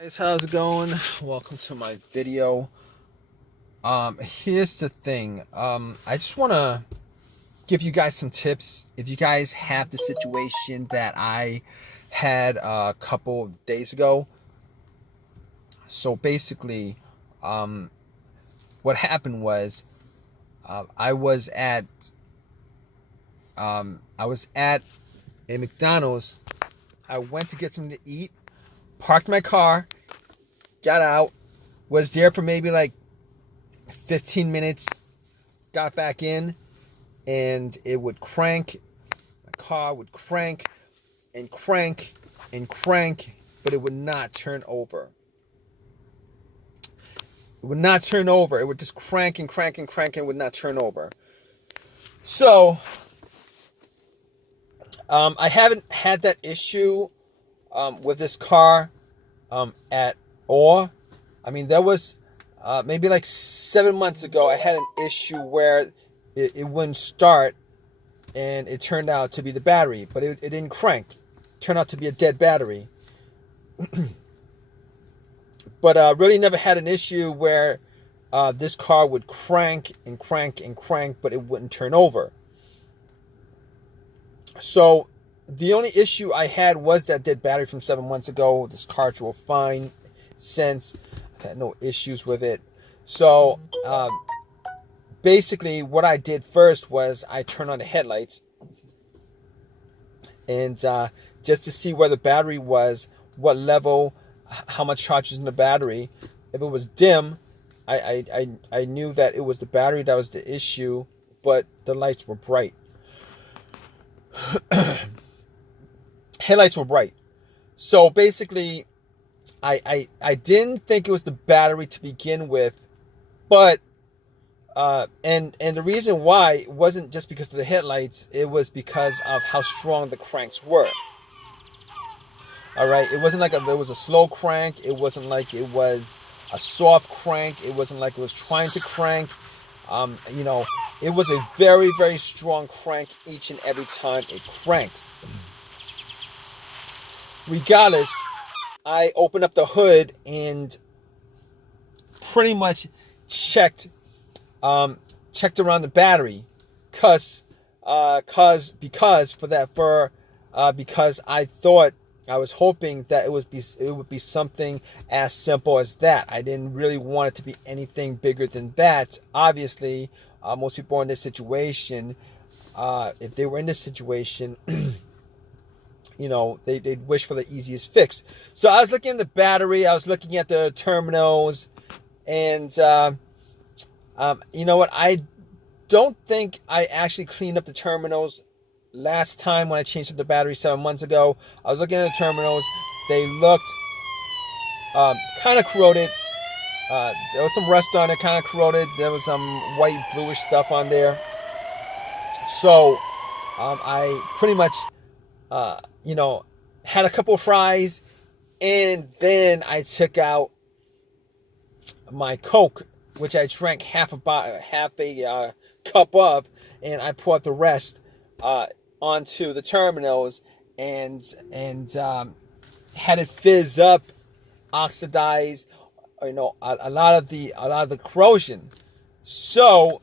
Guys, how's it going? Welcome to my video. Here's the thing. I just want to give you guys some tips if you guys have the situation that I had a couple of days ago. So basically, what happened was I was at a McDonald's. I went to get something to eat, parked my car, got out, was there for maybe like 15 minutes, got back in, and it would crank. My car would crank and crank and crank, but it would not turn over. It would not turn over. It would just crank and crank and crank and would not turn over. So, I haven't had that issue with this car at all. I mean, there was maybe like 7 months ago, I had an issue where it wouldn't start, and it turned out to be the battery, but it didn't crank. It turned out to be a dead battery. But really never had an issue where this car would crank and crank and crank, but it wouldn't turn over. So the only issue I had was that dead battery from 7 months ago. This car drove fine since. I've had no issues with it. So basically what I did first was I turned on the headlights, and just to see where the battery was, what level, how much charge is in the battery. If it was dim, I knew that it was the battery that was the issue, but the lights were bright. Headlights were bright. So basically, I didn't think it was the battery to begin with, but and the reason why it wasn't just because of the headlights, it was because of how strong the cranks were. All right, it wasn't like it was a slow crank. It wasn't like it was a soft crank. It wasn't like it was trying to crank. It was a very, very strong crank each and every time it cranked. Regardless, I opened up the hood and pretty much checked around the battery, because I thought, I was hoping that it would be something as simple as that. I didn't really want it to be anything bigger than that. Obviously, most people in this situation, if they were in this situation, they'd wish for the easiest fix. So I was looking at the battery, I was looking at the terminals, and you know what? I don't think I actually cleaned up the terminals last time when I changed up the battery 7 months ago. I was looking at the terminals. They looked kind of corroded. There was some rust on it, kind of corroded. There was some white, bluish stuff on there. So I pretty much, had a couple of fries, and then I took out my Coke, which I drank half a cup of, and I poured the rest onto the terminals, and had it fizz up, oxidize, a lot of the corrosion. So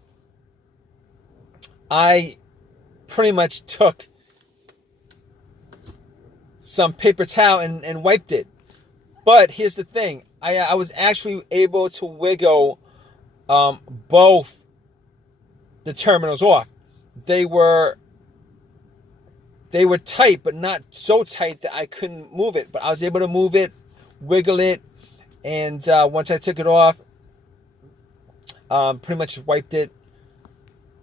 I pretty much took some paper towel and wiped it. But here's the thing, I was actually able to wiggle both the terminals off. They were tight, but not so tight that I couldn't move it. But I was able to move it, wiggle it, and once I took it off, pretty much wiped it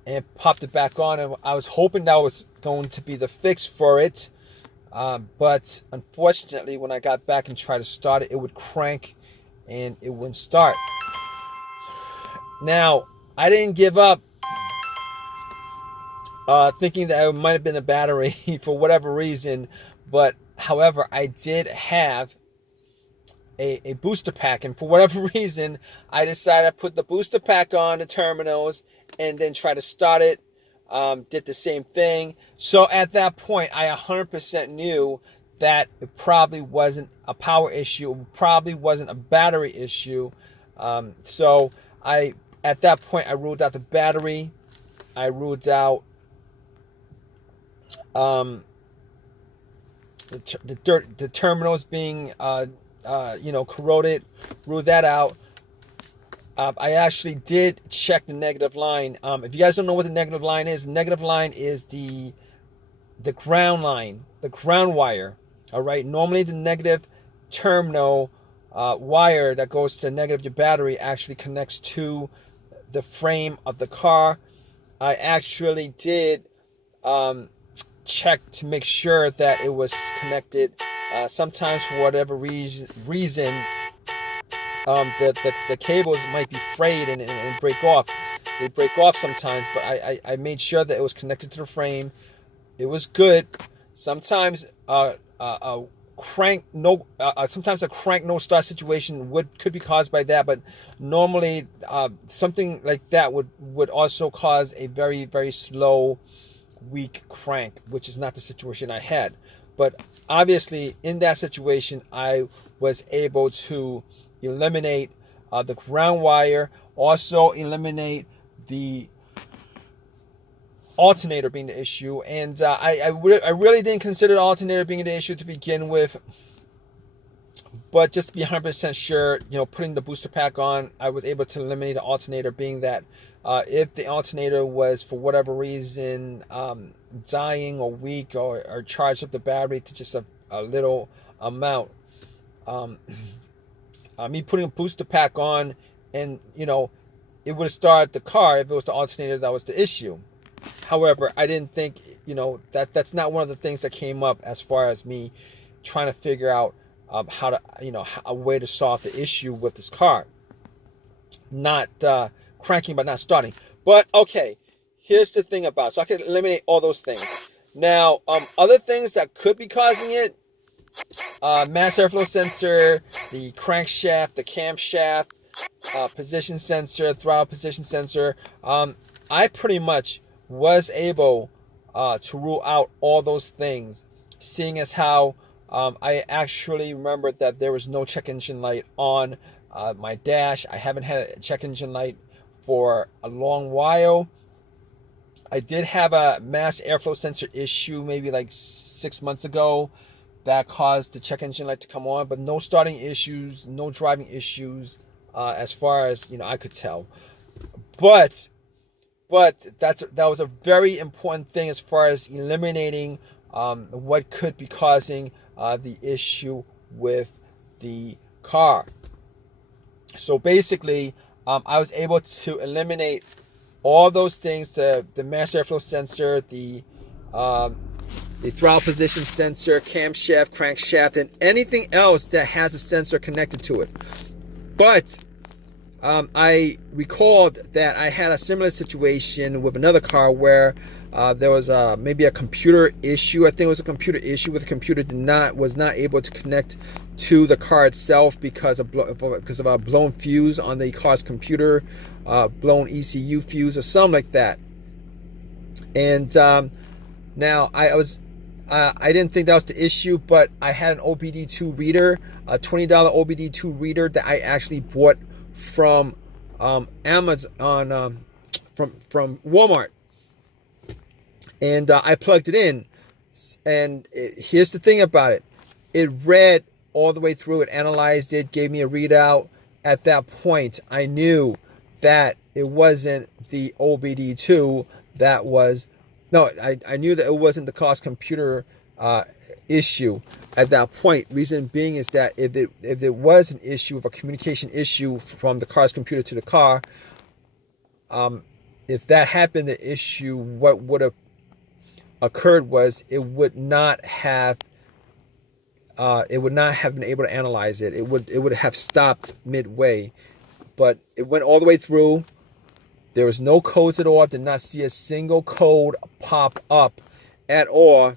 and popped it back on. And I was hoping that was going to be the fix for it. But unfortunately, when I got back and tried to start it, it would crank and it wouldn't start. Now, I didn't give up, thinking that it might have been a battery for whatever reason. But however, I did have a booster pack, and for whatever reason, I decided to put the booster pack on the terminals and then try to start it. Did the same thing. So at that point, I 100% knew that it probably wasn't a power issue, it probably wasn't a battery issue. So at that point, I ruled out the battery. I ruled out the terminals being corroded. Ruled that out. I actually did check the negative line. If you guys don't know what the negative line is the ground line, the ground wire. All right. Normally the negative terminal wire that goes to the negative of your battery actually connects to the frame of the car. I actually did check to make sure that it was connected. Sometimes for whatever reason the cables might be frayed and break off. They break off sometimes, but I made sure that it was connected to the frame. It was good. Sometimes sometimes a crank no start situation could be caused by that, but normally something like that would also cause a very, very slow, weak crank, which is not the situation I had. But obviously in that situation I was able to eliminate the ground wire, also eliminate the alternator being the issue. And I really didn't consider the alternator being the issue to begin with, but just to be 100% sure, putting the booster pack on, I was able to eliminate the alternator, being that if the alternator was for whatever reason dying or weak or charged up the battery to just a little amount, me putting a booster pack on, and it would have started the car if it was the alternator that was the issue. However, I didn't think that's not one of the things that came up as far as me trying to figure out how to a way to solve the issue with this car. Not cranking but not starting. But okay, here's the thing about it. So I can eliminate all those things. Now, other things that could be causing it: mass airflow sensor, the crankshaft, the camshaft, position sensor, throttle position sensor. I pretty much was able to rule out all those things, seeing as how I actually remembered that there was no check engine light on my dash. I haven't had a check engine light for a long while. I did have a mass airflow sensor issue maybe like 6 months ago that caused the check engine light to come on, but no starting issues, no driving issues, as far as I could tell. But that was a very important thing as far as eliminating what could be causing the issue with the car. So basically, I was able to eliminate all those things: the mass airflow sensor, the throttle position sensor, camshaft, crankshaft, and anything else that has a sensor connected to it. But I recalled that I had a similar situation with another car where there was maybe a computer issue. I think it was a computer issue where the computer was not able to connect to the car itself because of a blown fuse on the car's computer, blown ECU fuse or something like that. And now I didn't think that was the issue, but I had an OBD2 reader, a $20 OBD2 reader that I actually bought from Amazon, from Walmart, and I plugged it in. And here's the thing about it: it read all the way through. It analyzed it, gave me a readout. At that point, I knew that it wasn't the OBD2 that was. No, I knew that it wasn't the car's computer issue at that point. Reason being is that if it was an issue of a communication issue from the car's computer to the car, if that happened, the issue, what would have occurred was it would not have been able to analyze it. It would have stopped midway, but it went all the way through. There was no codes at all. I did not see a single code pop up at all.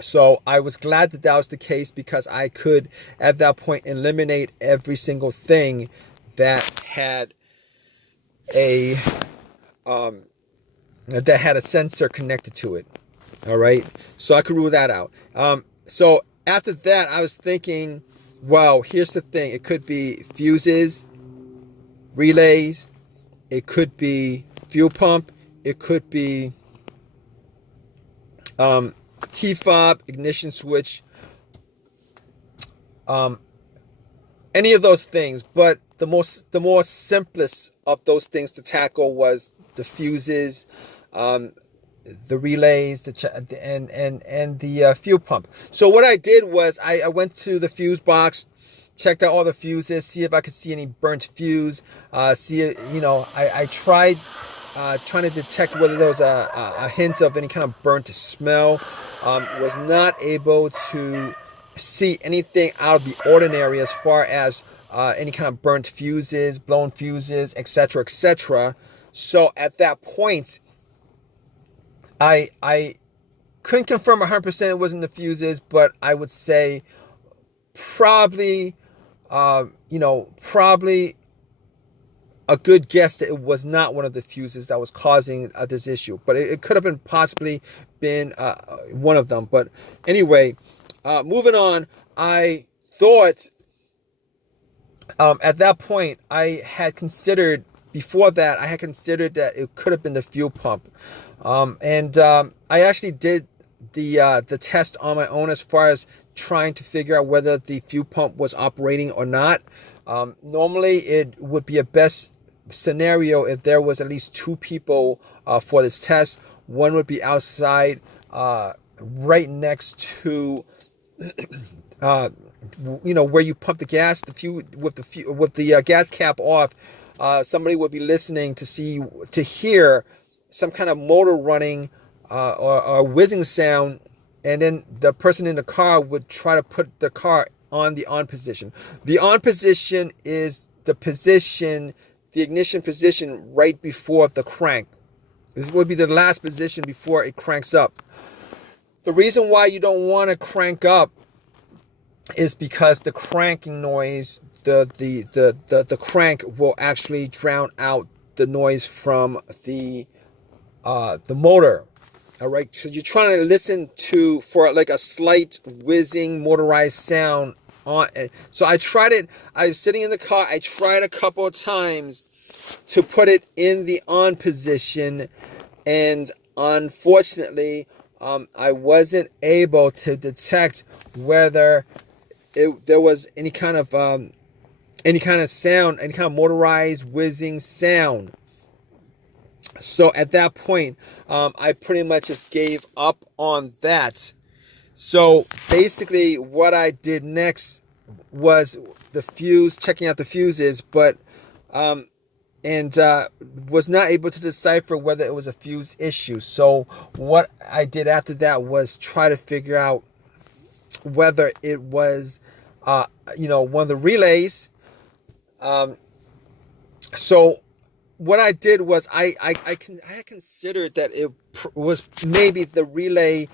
So I was glad that was the case, because I could at that point eliminate every single thing that had a sensor connected to it. All right, so I could rule that out. So after that, I was thinking, well, here's the thing. It could be fuses, relays. It could be fuel pump. It could be T-fob, ignition switch, any of those things. But the more simplest of those things to tackle was the fuses, the relays, and the fuel pump. So what I did was I went to the fuse box, checked out all the fuses, see if I could see any burnt fuse. I tried trying to detect whether there was a hint of any kind of burnt smell. Was not able to see anything out of the ordinary as far as any kind of burnt fuses, blown fuses, etc., etc. So at that point, I couldn't confirm 100% it wasn't the fuses, but I would say probably, probably a good guess that it was not one of the fuses that was causing this issue. But it could have been possibly been one of them. But anyway, moving on, I thought at that point before that I had considered that it could have been the fuel pump. I actually did the test on my own as far as trying to figure out whether the fuel pump was operating or not. Normally it would be a best scenario if there was at least 2 people for this test. One would be outside right next to where you pump the gas, with the gas cap off. Somebody would be listening to hear some kind of motor running or whizzing sound, and then the person in the car would try to put the car on the on position. The on position is the ignition position right before the crank. This would be the last position before it cranks up. The reason why you don't want to crank up is because the cranking noise, the crank will actually drown out the noise from the motor. All right, so you're trying to listen for like a slight whizzing motorized sound on. So I tried it. I was sitting in the car. I tried a couple of times to put it in the on position, and unfortunately, I wasn't able to detect whether there was any kind of sound, any kind of motorized whizzing sound. So at that point, I pretty much just gave up on that. So basically what I did next was checking out the fuses, but was not able to decipher whether it was a fuse issue. So what I did after that was try to figure out whether it was one of the relays. So what I did was I had considered that it was maybe the relay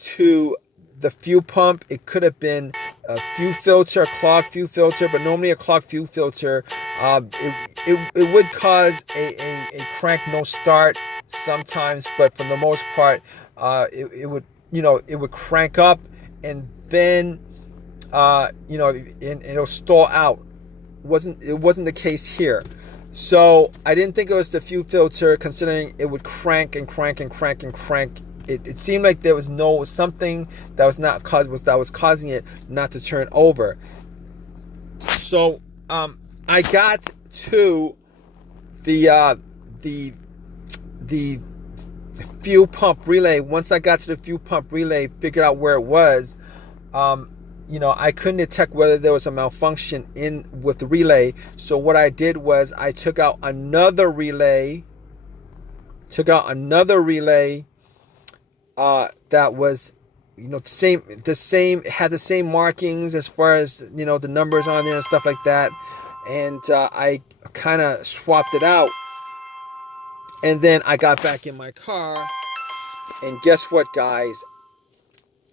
to the fuel pump. It could have been a fuel filter, a clogged fuel filter, but normally a clogged fuel filter, it would cause a crank no start sometimes, but for the most part, it would crank up, and then and it'll stall out. It wasn't the case here. So I didn't think it was the fuel filter, considering it would crank and crank and crank and crank. It seemed like there was something that was causing it not to turn over. So I got to the fuel pump relay. Once I got to the fuel pump relay, figured out where it was. I couldn't detect whether there was a malfunction with the relay. So what I did was I took out another relay. That was, the same had the same markings as far as the numbers on there and stuff like that. And I kind of swapped it out. And then I got back in my car, and guess what, guys?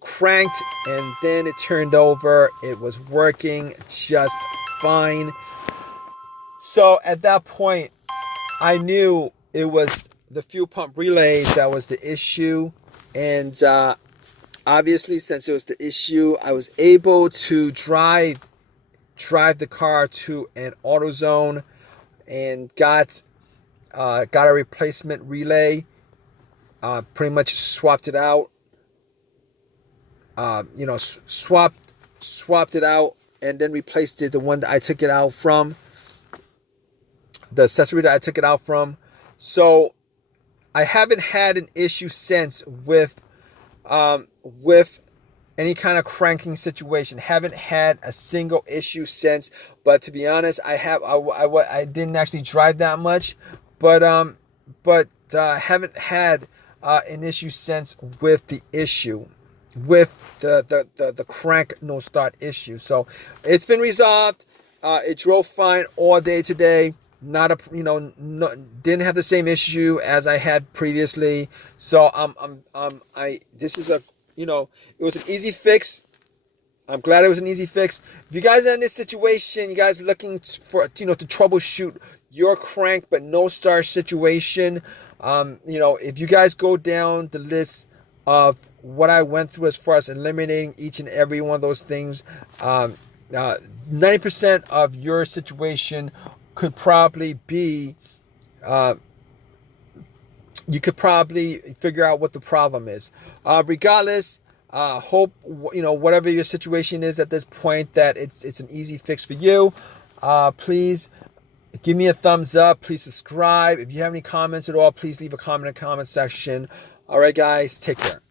Cranked, and then it turned over. It was working just fine. So at that point, I knew it was the fuel pump relay that was the issue, and Obviously, since it was the issue, I was able to drive the car to an AutoZone and got a replacement relay. Pretty much swapped it out. Swapped it out and then replaced it, the one that I took it out from, the accessory that I took it out from. So I haven't had an issue since with any kind of cranking situation. Haven't had a single issue since. But to be honest, I didn't actually drive that much, but haven't had an issue since with the issue, with the crank no start issue. So it's been resolved. It drove fine all day today. Not a didn't have the same issue as I had previously. So this is it was an easy fix. I'm glad it was an easy fix. If you guys are in this situation, you guys are looking for to troubleshoot your crank but no start situation, if you guys go down the list of what I went through as far as eliminating each and every one of those things, 90% of your situation could probably be, you could probably figure out what the problem is. Regardless, hope whatever your situation is at this point, that it's an easy fix for you. Please give me a thumbs up. Please subscribe. If you have any comments at all, please leave a comment in the comment section. All right, guys, take care.